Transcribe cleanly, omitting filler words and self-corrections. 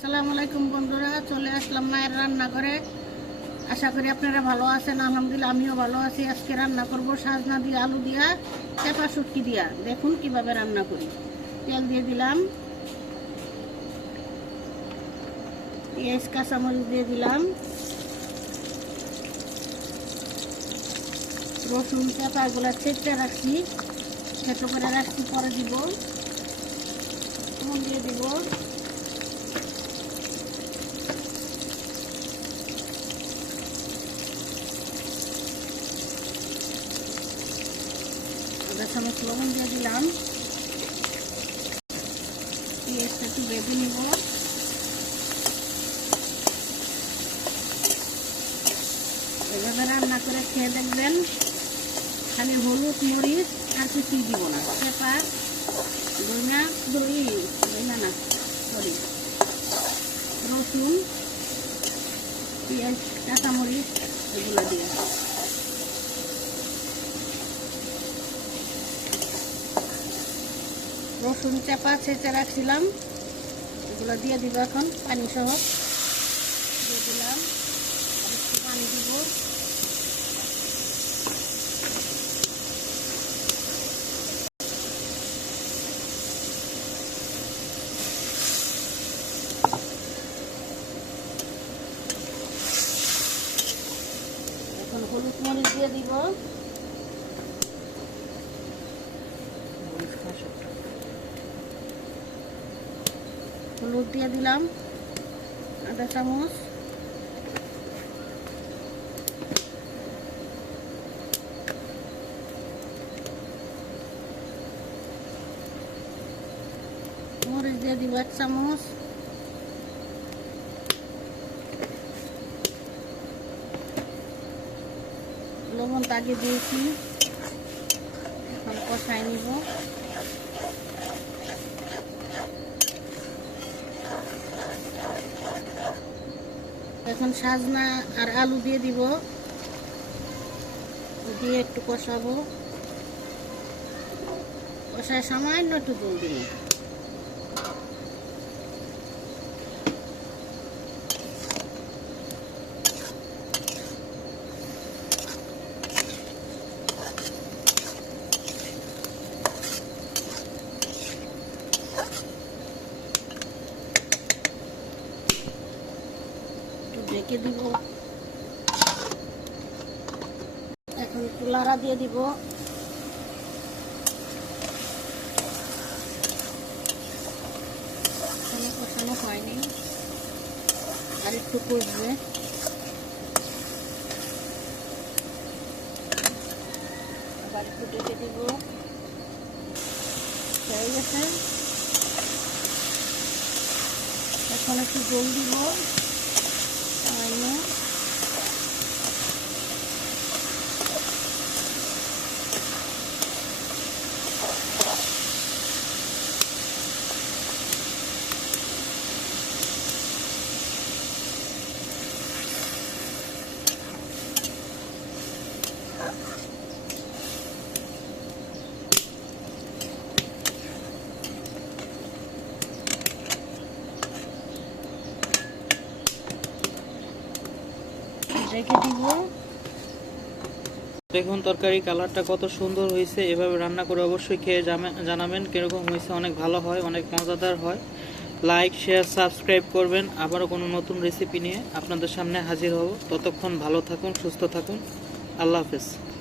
আসসালামু আলাইকুম বন্ধুরা, চলে আসলাম মায়ের রান্নাঘরে। আশা করি আপনারা ভালো আছেন। আলহামদুলিল্লাহ আমিও ভালো আছি। আজকে রান্না করব সাজনা দিয়ে, আলু দিয়া, চেপা শুটকি দিয়া। দেখুন কিভাবে রান্না করি। তেল দিয়ে দিলাম, পেঁয়াজ কাঁচামরিচ দিয়ে দিলাম, রসুন চেপা এগুলো ছেঁচে রাখছি, ছেঁচো করে রাখছি, পরে দিব, নুন দিয়ে দিব, চামচ লবণ দিয়ে দিলাম, পেঁয়াজটা একটু ভেজে নিব। এভাবে রান্না করে খেয়ে দেখবেন, খালি হলুদ মরিচ আর কিছুই দিব না। চেপা ধনিয়া না সরি রসুন পেঁয়াজ কাঁচামরিচ এগুলো দিয়ে রসুন চেপা ছেঁচে রাখছিলাম, এগুলো দিয়ে দিব। এখন পানি সহ দিয়ে দিলাম, আর একটু পানি দিব। এখন হলুদ মরিচ দিয়ে দিব, হলুদ দিয়ে দিলাম আধা চামচ, মরিচ দিয়ে দিব 1 চামচ, লবণ আগে দিয়েছি, এখন কষাই নিব। এখন সাজনা আর আলু দিয়ে দিব, দিয়ে একটু কষাবো। কষায় সামান্য একটু জল দিব। ঢেকে দিব। এখন একটু লাড়া দিয়ে দিব। কষানো হয়নি, আর একটু কষবে। আবার একটু ঢেকে দিব। হয়ে গেছে। এখন একটু জল দিব সামান্য। রেখে দিব। দেখুন তরকারি কালারটা কত সুন্দর হয়েছে। এভাবে রান্না করে অবশ্যই খেয়ে জানাবেন কিরকম হয়েছে। অনেক ভালো হয়, অনেক মজাদার হয়। লাইক শেয়ার সাবস্ক্রাইব করবেন। আবারও কোনো নতুন রেসিপি নিয়ে আপনাদের সামনে হাজির হব। ততক্ষণ ভালো থাকুন, সুস্থ থাকুন। আল্লাহ হাফেজ।